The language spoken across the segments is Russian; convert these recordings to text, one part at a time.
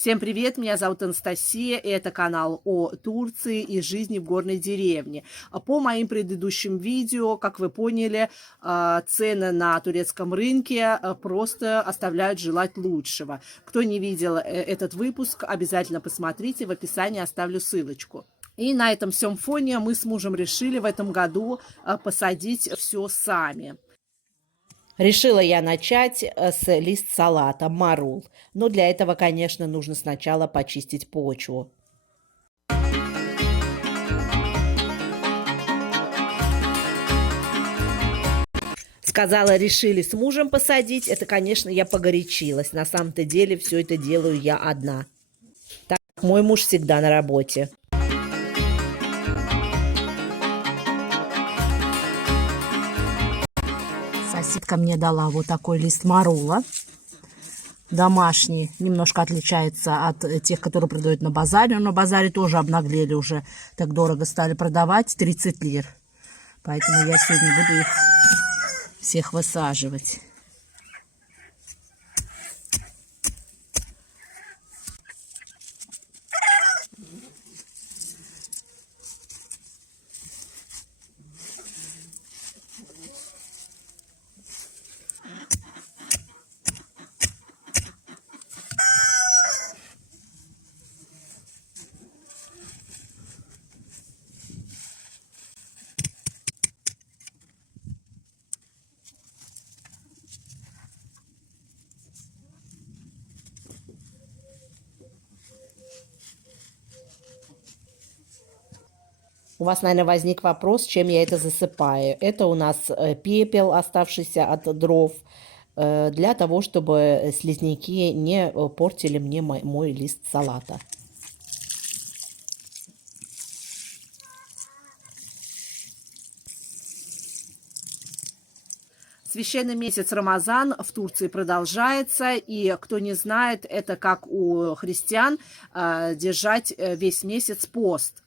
Всем привет, меня зовут Анастасия, и это канал о Турции и жизни в горной деревне. По моим предыдущим видео, как вы поняли, цены на турецком рынке просто оставляют желать лучшего. Кто не видел этот выпуск, обязательно посмотрите, в описании оставлю ссылочку. И на этом всем фоне мы с мужем решили в этом году посадить все сами. Решила я начать с лист салата марул. Но для этого, конечно, нужно сначала почистить почву. Сказала, решили с мужем посадить. Это, конечно, я погорячилась. На самом-то деле все это делаю я одна. Так, мой муж всегда на работе. Соседка мне дала вот такой лист марула. Домашний, немножко отличается от тех, которые продают на базаре. Но на базаре тоже обнаглели уже, так дорого стали продавать, 30 лир. Поэтому я сегодня буду их всех высаживать. У вас, наверное, возник вопрос, чем я это засыпаю. Это у нас пепел, оставшийся от дров, для того, чтобы слизняки не портили мне мой лист салата. Священный месяц Рамазан в Турции продолжается, и кто не знает, это как у христиан держать весь месяц пост.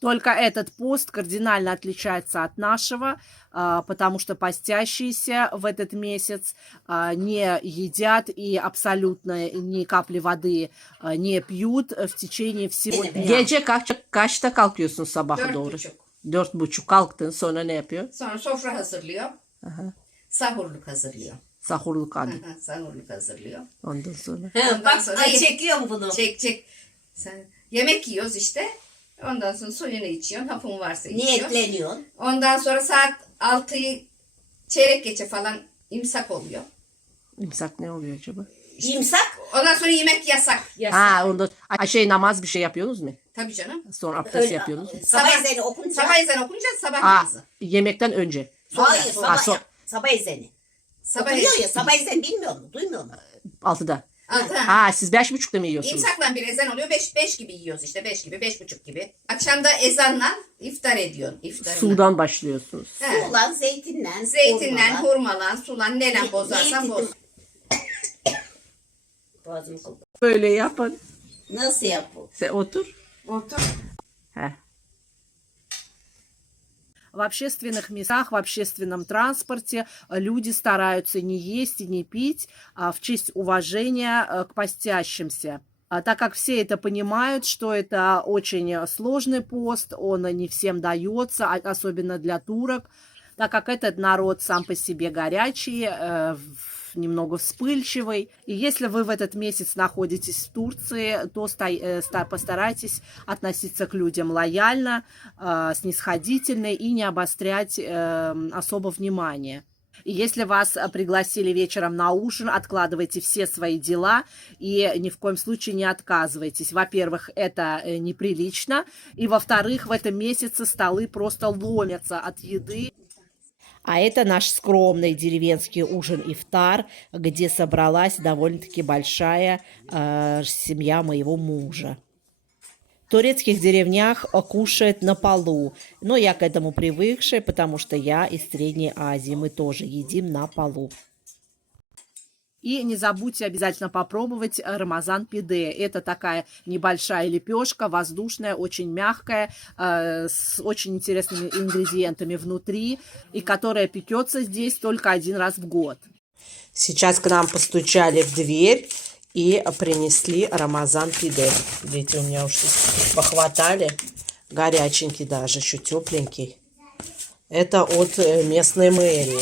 Только этот пост кардинально отличается от нашего, потому что постящиеся в этот месяц не едят и абсолютно ни капли воды не piyut в tечение всего dня. Gece kaçta kalkıyorsun sabaha doğru? 4.30. 4.30 kalktın, sonra ne yapıyor? Sonra sofra hazırlıyor. Aha. Sahurluk hazırlıyor. Sahurluk abi. Sahurluk hazırlıyor. Ondan sonra. Ondan sonra Ay çekiyorum bunu. çek. Sen, yemek yiyoruz işte. Ondan sonra suyunu içiyorsun. Hapın varsa içiyorsun. Niyetleniyorsun. Ondan sonra saat 6'yı çeyrek geçe falan imsak oluyor. İmsak ne oluyor acaba? İmsak. Ondan sonra yemek yasak. Ha, onda namaz bir şey yapıyorsunuz mu? Tabii canım. Sonra abdest yapıyorsunuz mu? Sabah ezanı okunca. Sabah ezanı okunca sabah Ha, namazı. yemekten önce. Hayır Sonra. sabah. Sabah ezanı. Sabah Okunuyor ya sabah ezanı bilmiyor musun? Duymuyor musun? 6'da. Ha. Ha, siz 5.30'da mı yiyorsunuz? İmsakla bir ezan oluyor. 5 gibi yiyoruz işte. 5 gibi, 5.30 gibi. Akşamda ezanla iftar ediyorsun. İftarına. Sudan başlıyorsunuz. He. Sulan, zeytinlen. Zeytinlen, hurmalan. hurmalan, sulan, neden bozarsan boz. Boğazım koktu. Böyle yapın. Nasıl yapı? Sen otur. Otur. He. В общественных местах, в общественном транспорте люди стараются не есть и не пить в честь уважения к постящимся. Так как все это понимают, что это очень сложный пост, он не всем дается, особенно для турок, так как этот народ сам по себе горячий, немного вспыльчивый. И если вы в этот месяц находитесь в Турции, то постарайтесь относиться к людям лояльно, снисходительно и не обострять особо внимание. И если вас пригласили вечером на ужин, откладывайте все свои дела и ни в коем случае не отказывайтесь. Во-первых, это неприлично, и во-вторых, в этом месяце столы просто ломятся от еды. А это наш скромный деревенский ужин-ифтар, где собралась довольно-таки большая семья моего мужа. В турецких деревнях кушают на полу, но я к этому привыкшая, потому что я из Средней Азии, мы тоже едим на полу. И не забудьте обязательно попробовать рамазан пиде. Это такая небольшая лепешка, воздушная, очень мягкая, с очень интересными ингредиентами внутри, и которая пекется здесь только один раз в год. Сейчас к нам постучали в дверь, И принесли рамазан пиде. Дети у меня уж похватали. Горяченький даже, еще тепленький. Это от местной мэрии.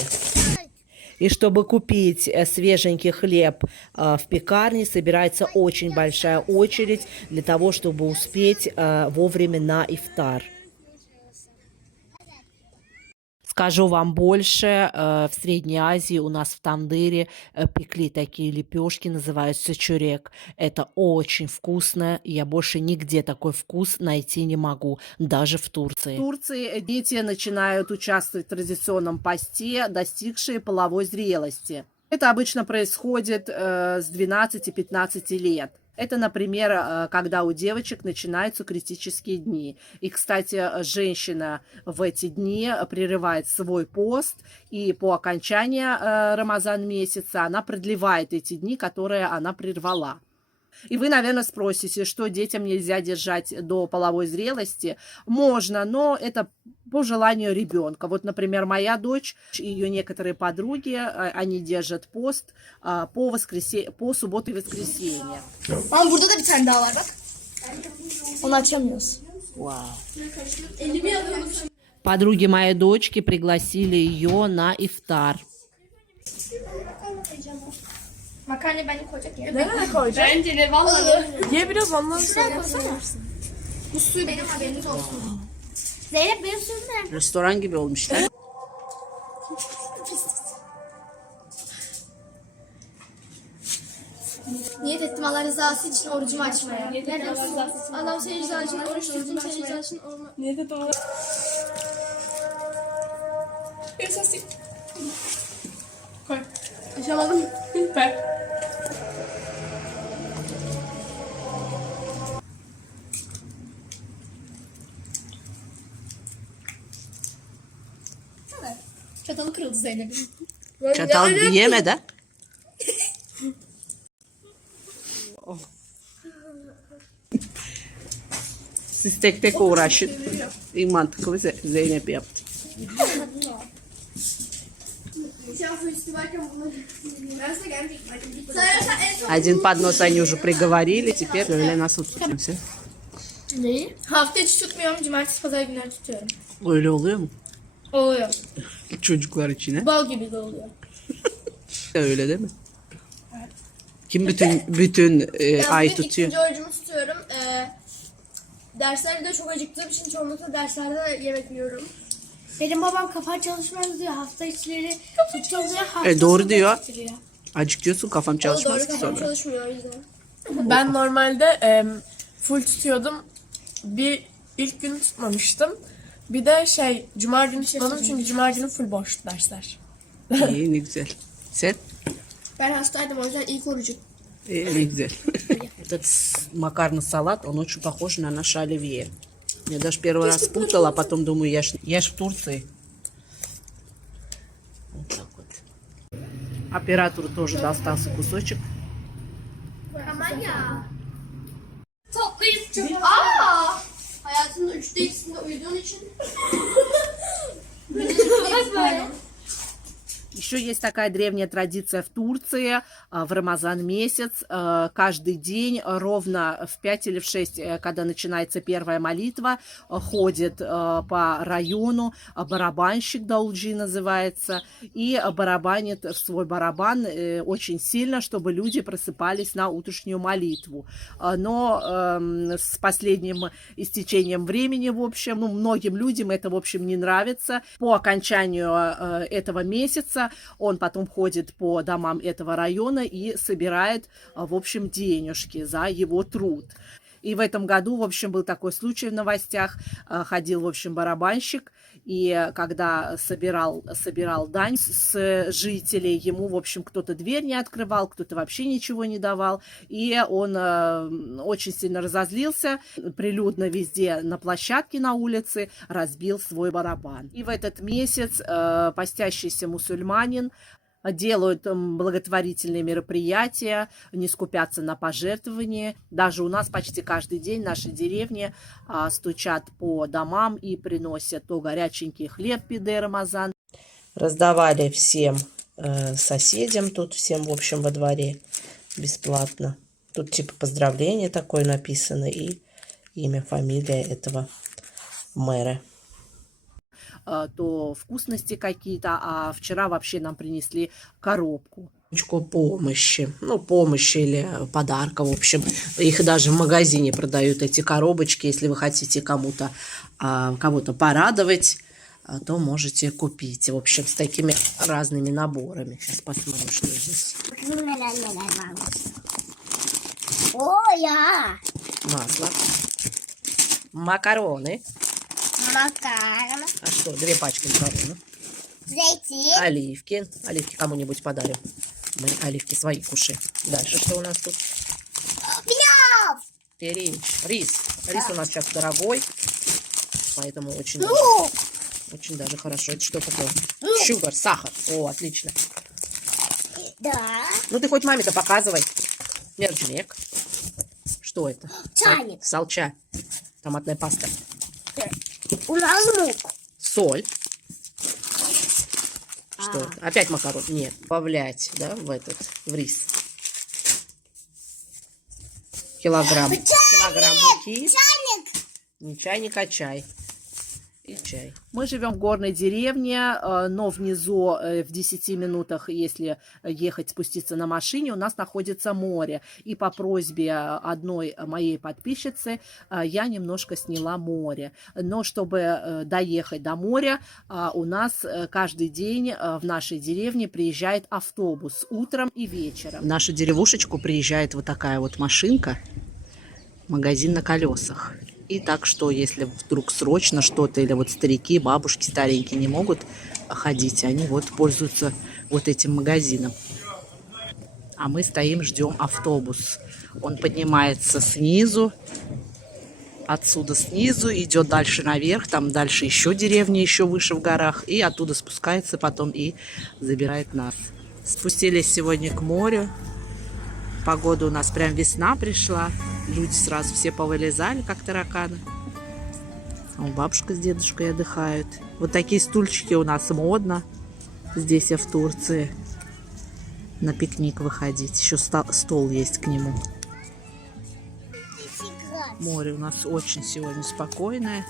И чтобы купить свеженький хлеб в пекарне, собирается очень большая очередь для того, чтобы успеть вовремя на ифтар. Скажу вам больше, в Средней Азии у нас в тандыре пекли такие лепешки, называются чурек. Это очень вкусно, я больше нигде такой вкус найти не могу, даже в Турции. В Турции дети начинают участвовать в традиционном посте, достигшие половой зрелости. Это обычно происходит с 12-15 лет. Это, например, когда у девочек начинаются критические дни. И, кстати, женщина в эти дни прерывает свой пост, и по окончании Рамазан месяца она продлевает эти дни, которые она прервала. И вы, наверное, спросите, что детям нельзя держать до половой зрелости. Можно, но это по желанию ребенка. Вот, например, моя дочь и ее некоторые подруги, они держат пост по субботу и воскресенье. Ama burada da bir tane daha var bak. Onu açamıyoruz. Вау. Elimi alıyorum. Подруги моей дочки пригласили ее на ифтар. Makarnayı ben koyacak ya. Nereye koyacak? Bence de vallahi. Ye biraz ondan sonra. Bu suyu benim haberiniz olsun. Zeynep benim suyum nerede? Restoran gibi olmuşlar. Niyet ettim Allah rızası için orucumu açmaya. Allah senin rızası için oruç tuttum, senin rızası için olma. Niyet ettim Allah. Esası. Koy. Açamadım. Ver. Çatalı kırıldı Zeynep'in. Çatal yemeden. Siz tek tek uğraşın. En mantıklı Zeynep yaptı. Один поднос они уже приговорили, теперь böyle nasıl tutuyorsun? Neyi? Hafta içi tutmuyorum, cumartesi pazar günleri tutuyorum. Öyle oluyor mu? Oluyor. Çocuklar için he? Bal gibi de oluyor. Öyle değil mi? Kim bütün ay Ben tutuyor? ikinci orucumu tutuyorum. Derslerde çok acıktığım için çoğunlukla derslerde yemek yiyorum. Benim babam kafa çalışmaz diyor. Hafta içleri tutacağız diyor. Hafta Doğru sonu diyor. getiriyor. Acıkıyorsun kafam O çalışmaz doğru ki kafam sonra. çalışmıyor o yüzden. Ben normalde full tutuyordum. Bir ilk gün tutmamıştım. Bir de cuma günü tutmadım çünkü cuma günü full boş dersler. İyi ne güzel. Sen? Ben hastaydım o yüzden ilk orucum. Не güzel. Этот макарный салат, он очень похож на наш оливье. Я даже первый раз путала, а потом думаю, я ж в Турции. Вот так вот. Оператору тоже достался кусочек. Aman ya. Toplayıp çok... Aaa! Hayatımda 3'te ikisinde uyuduğun için... Еще есть такая древняя традиция в Турции. В Рамазан месяц каждый день ровно в 5 или в 6, когда начинается первая молитва, ходит по району барабанщик, даулджи называется, и барабанит в свой барабан очень сильно, чтобы люди просыпались на утреннюю молитву. Но с последним истечением времени, в общем, многим людям это, в общем, не нравится. По окончанию этого месяца он потом ходит по домам этого района и собирает, в общем, денежки за его труд. И в этом году, в общем, был такой случай в новостях. Ходил, в общем, барабанщик, и когда собирал дань с жителей, ему, в общем, кто-то дверь не открывал, кто-то вообще ничего не давал. И он очень сильно разозлился, прилюдно везде на площадке на улице разбил свой барабан. И в этот месяц постящийся мусульманин делают благотворительные мероприятия, не скупятся на пожертвования. Даже у нас почти каждый день в нашей деревне стучат по домам и приносят то горяченький хлеб пиде Рамазан. Раздавали всем соседям тут, всем, в общем, во дворе. бесплатно. Тут типа поздравление такое написано и имя, фамилия этого мэра. То вкусности какие-то, а вчера вообще нам принесли коробку. Помощи. Ну, помощи или подарка, в общем. Их даже в магазине продают, эти коробочки. Если вы хотите кому-то, кого-то порадовать, то можете купить. В общем, с такими разными наборами. Сейчас посмотрим, что здесь. Ой, а! Масло. Макароны. Макарон. А что, 2 пачки макаронов. Зайти. Оливки. Оливки кому-нибудь подарим. Мы оливки свои кушаем. Дальше что у нас тут? Пляв. Рис. Рис у нас сейчас дорогой. Поэтому очень, очень даже хорошо. Это что такое? Sugar, сахар. О, отлично. Да. Ну ты хоть маме-то показывай. Мерджмек. Что это? Чайник. Салча. Томатная паста. У нас лук. Соль. Что это? Опять макарон? Нет. Добавлять, да, в рис. Килограмм муки. Чайник. Не чайник, а чай. И чай. Мы живем в горной деревне, но внизу в 10 минутах, если ехать, спуститься на машине, у нас находится море. И по просьбе одной моей подписчицы я немножко сняла море. Но чтобы доехать до моря, у нас каждый день в нашей деревне приезжает автобус утром и вечером. В нашу деревушечку приезжает вот такая вот машинка, магазин на колесах. И так что, если вдруг срочно что-то, или вот старики, бабушки старенькие не могут ходить, они вот пользуются вот этим магазином. А мы стоим, ждем автобус. Он поднимается снизу, отсюда снизу, идет дальше наверх, там дальше еще деревня, еще выше в горах, и оттуда спускается потом и забирает нас. Спустились сегодня к морю. Погода у нас прям весна пришла. Люди сразу все повылезали, как тараканы. А бабушка с дедушкой отдыхают. Вот такие стульчики у нас модно. Здесь, в Турции. На пикник выходить. Еще стол есть к нему. Море у нас очень сегодня спокойное.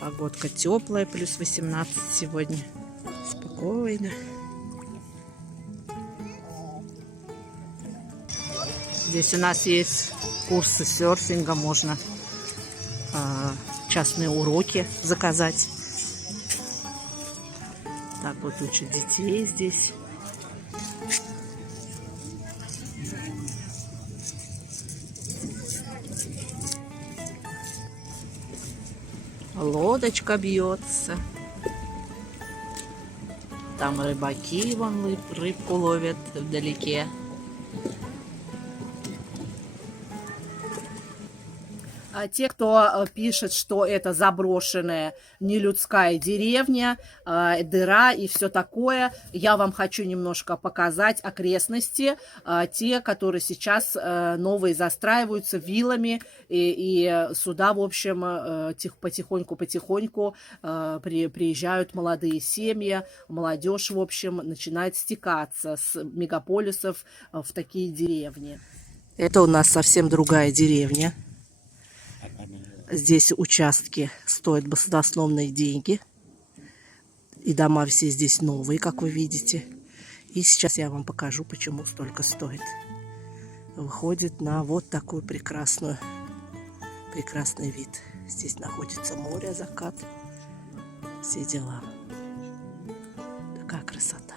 Погодка теплая, плюс 18 сегодня. Спокойно. Здесь у нас есть курсы серфинга, можно частные уроки заказать. Так вот учат детей здесь. Лодочка бьется. Там рыбаки вон рыбку ловят вдалеке. Те, кто пишет, что это заброшенная нелюдская деревня, дыра и все такое, я вам хочу немножко показать окрестности. Те, которые сейчас новые застраиваются виллами, и сюда, в общем, потихоньку приезжают молодые семьи, молодежь, в общем, начинает стекаться с мегаполисов в такие деревни. Это у нас совсем другая деревня. Здесь участки стоят баснословные деньги. И дома все здесь новые, как вы видите. И сейчас я вам покажу, почему столько стоит. Выходит на вот такой прекрасный вид. Здесь находится море, закат. Все дела. Такая красота.